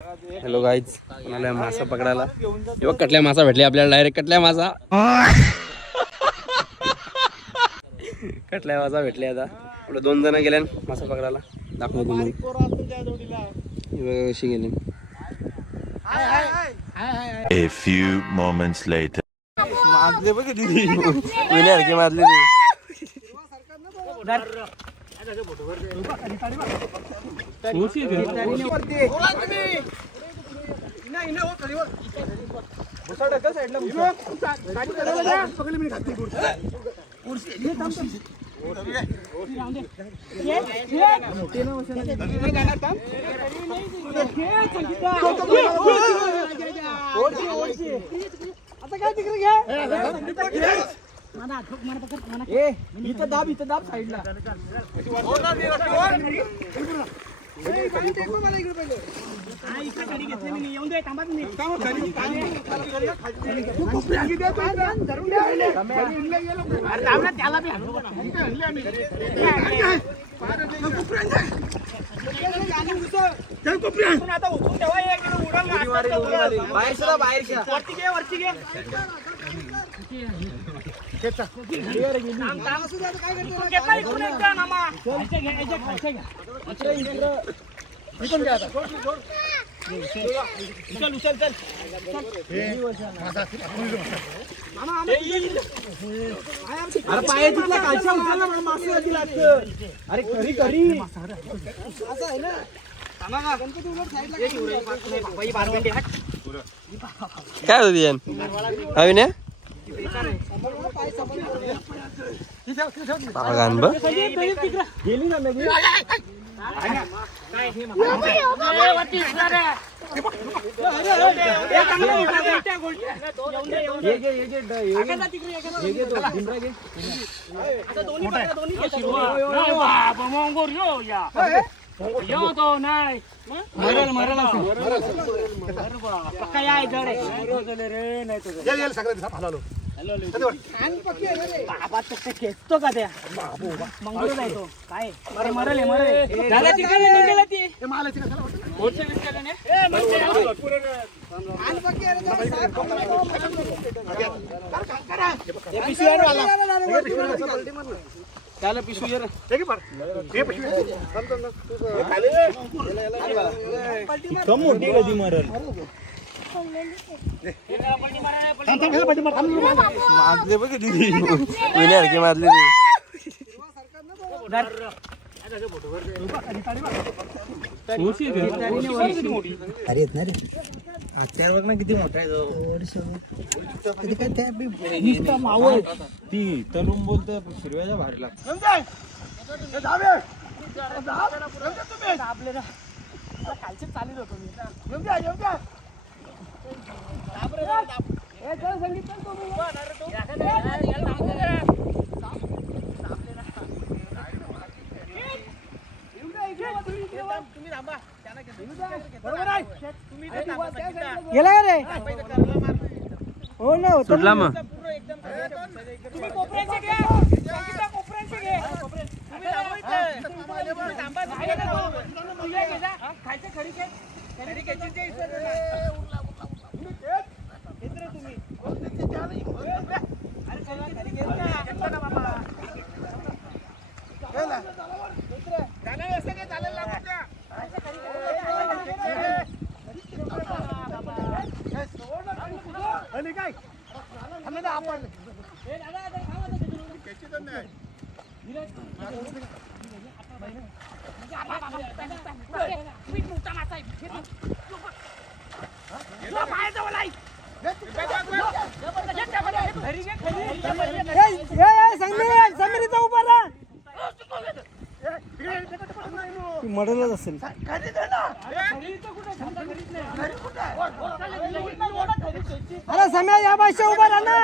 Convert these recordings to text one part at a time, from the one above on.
Hello guys, कोणाला मासा पकडायला बघ. कटल्या मासा भेटले आपल्याला, डायरेक्ट कटल्या मासा. कटल्या मासा भेटले. आता आपलं 2 जण गेले मासा पकडायला. दाखव तुम्ही कशी गेले. A few moments later. मारले बघ दीदी, विनर मारले इथं दाब साईडला. अरे पाय तुला कालच्या उचलला मला मासे दिला. अरे करी करी असं आहे ना. काय होती हवी ना गेली ना खेचतो का त्या मंगळ जायचो काय मरले त्याला पिशवी मोठी कधी मरल. मारले बघ दीदी, विनर मारले. अरे येत ना रे आजच्या बघ ना किती मोठा आहे मावळ. ती तरुण बोलते फिरवायच्या भारीला. कालचे चालीत होतो मी. गेला का रे? हो ना सुटला मग. मॉडेलच असेल. अरे सम्या या भाषा उभा राहा ना.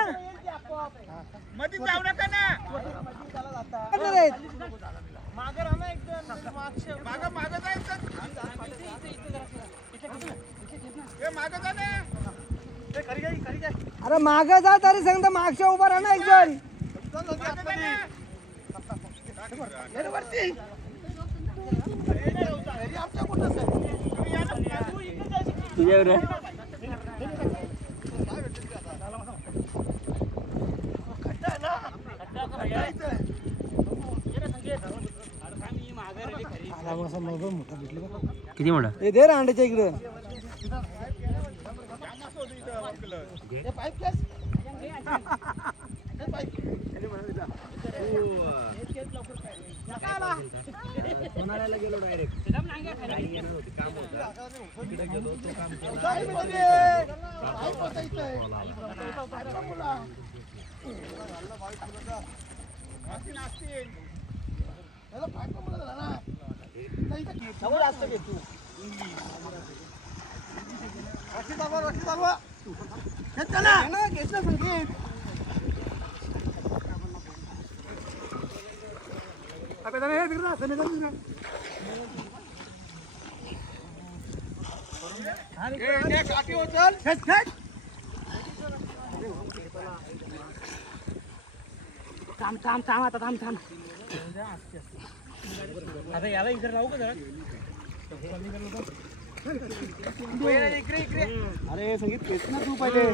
मध्ये जाऊ नका ना. अरे माग जा तरी सांगता मागच्या उभा राहा ना एक जण. वरती तुझ्यावर किती मोठा हे दे रे अंड्याच्या इकडे गेलो डायरेक्ट थांब आता याला इकडे लावू का जरा इकडे अरे संगीत केस ना तू पहिले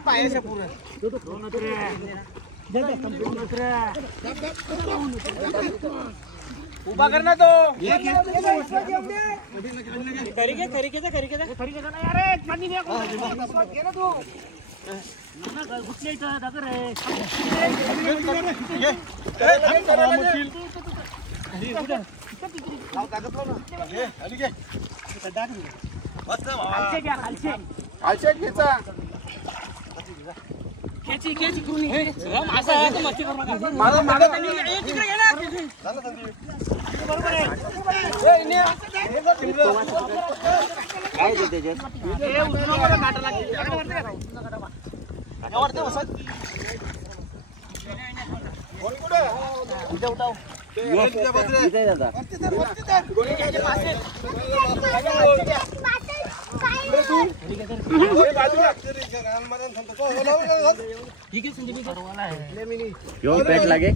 पायाच्या पुढे उभा कर ना तो पेट लागे